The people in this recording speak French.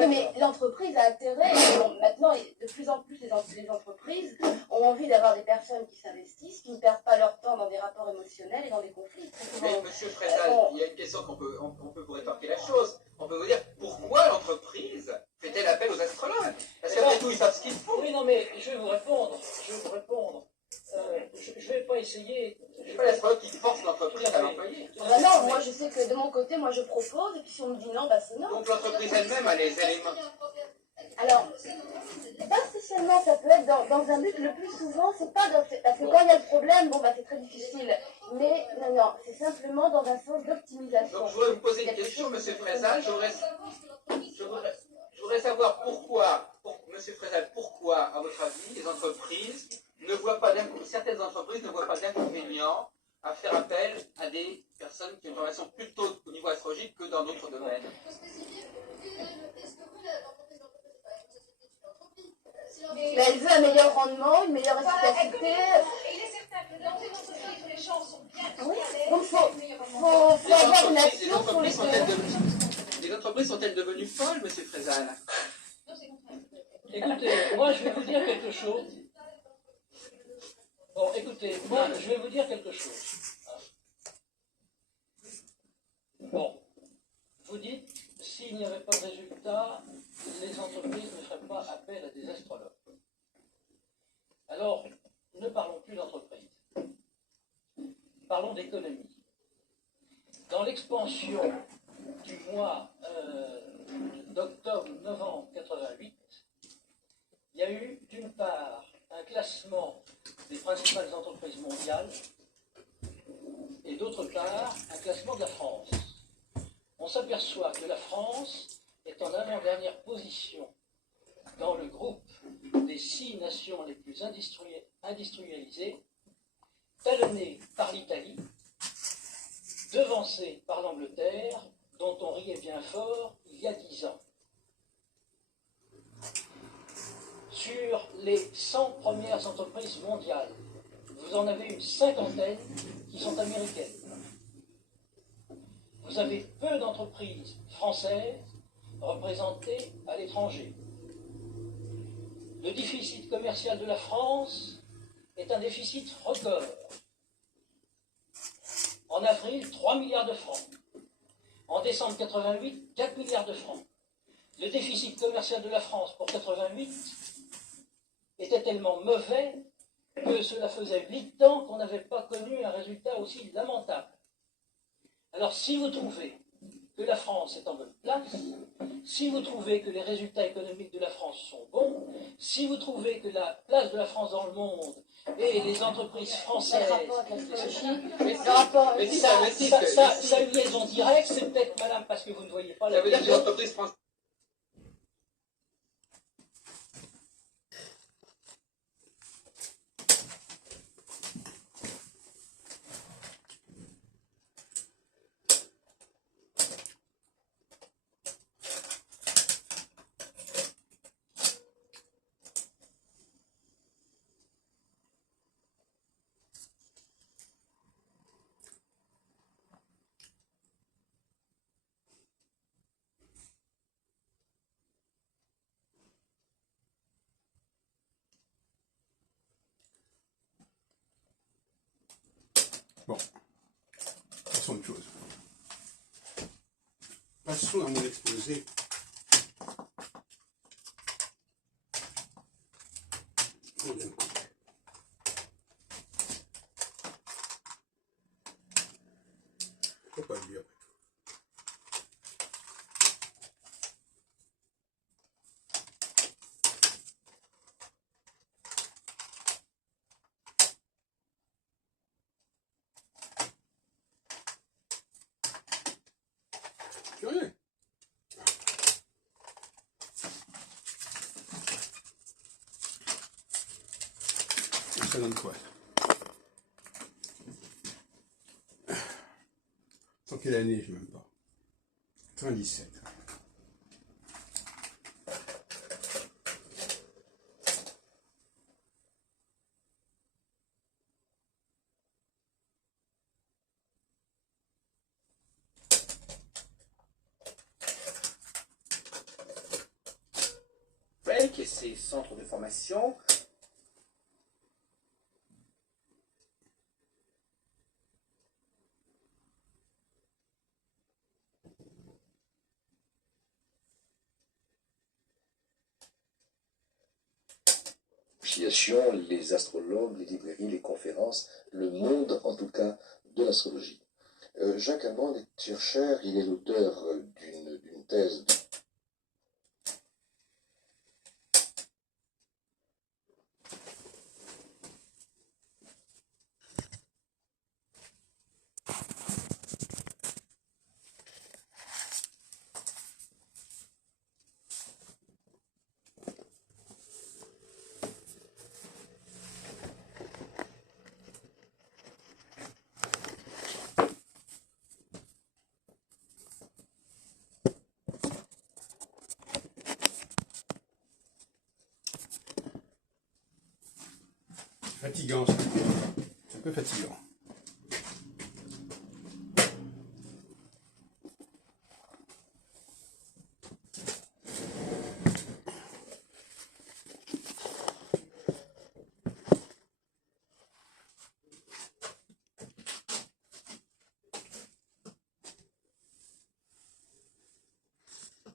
Oui, mais l'entreprise a intérêt, bon, maintenant, de plus en plus, les entreprises ont envie d'avoir des personnes qui s'investissent, qui ne perdent pas leur temps dans des rapports émotionnels et dans des conflits. Mais monsieur Frézal, il y a une question qu'on peut, on peut vous rétorquer la chose. On peut vous dire, pourquoi l'entreprise fait-elle appel aux astrologues? Parce qu'après tout, ils savent ce qu'ils font. Oui, non, mais je vais vous répondre. Je ne vais pas essayer... C'est pas l'astrologue qui force l'entreprise à l'employer. Ah non, moi je sais que de mon côté, moi je propose, et puis si on me dit non, bah c'est non. Donc l'entreprise elle-même a les éléments. Alors, pas spécialement, ça peut être dans un but, le plus souvent, c'est pas dans... Parce que quand il y a le problème, bon bah c'est très difficile. Mais non, c'est simplement dans un sens d'optimisation. Donc je voudrais vous poser une question, monsieur Frézal. Je voudrais savoir pourquoi, monsieur Frézal, pourquoi, à votre avis, les entreprises ne voient pas certaines entreprises ne voient pas d'inconvénient à faire appel à des personnes qui ont une relation plutôt au niveau astrologique que dans d'autres domaines. Mais elle veut un meilleur rendement, une meilleure efficacité. Il est certain que dans une entreprise où les gens sont bien Oui, donc faut avoir une action pour les Les entreprises sont-elles devenues folles, monsieur Frézal? Écoutez, moi je vais vous dire quelque chose. Bon, écoutez, moi je vais vous dire quelque chose. Bon, vous dites, s'il n'y avait pas de résultat, les entreprises ne feraient pas appel à des astrologues. Alors, ne parlons plus d'entreprise. Parlons d'économie. Dans l'expansion du mois d'octobre-novembre 88, il y a eu d'une part un classement des principales entreprises mondiales et d'autre part un classement de la France. On s'aperçoit que la France est en avant-dernière position dans le groupe des 6 nations les plus industrialisées, talonnée par l'Italie, devancée par l'Angleterre, dont on riait bien fort il y a 10 ans. Sur les 100 premières entreprises mondiales, vous en avez une cinquantaine qui sont américaines. Vous avez peu d'entreprises françaises représentées à l'étranger. Le déficit commercial de la France est un déficit record. En avril, 3 milliards de francs. En décembre 88, 4 milliards de francs. Le déficit commercial de la France pour 88 était tellement mauvais que cela faisait 8 ans qu'on n'avait pas connu un résultat aussi lamentable. Alors si vous trouvez que la France est en bonne place, si vous trouvez que les résultats économiques de la France sont bons, si vous trouvez que la place de la France dans le monde et les entreprises françaises, ça a une liaison directe, c'est peut-être, madame, parce que vous ne voyez pas la Ça veut dire que les entreprises françaises. Bon, passons à autre chose. Passons à mon exposé. Oh, d'un coup. Faut pas le dire. Curieux. Ça donne quoi? Sans quelle année, je ne sais même pas. 97. et ses centres de formation. Les astrologues, les librairies, les conférences, le monde en tout cas de l'astrologie. Jacques Ammon est chercheur, il est l'auteur d'une thèse Fatigant, ça. C'est un peu fatigant.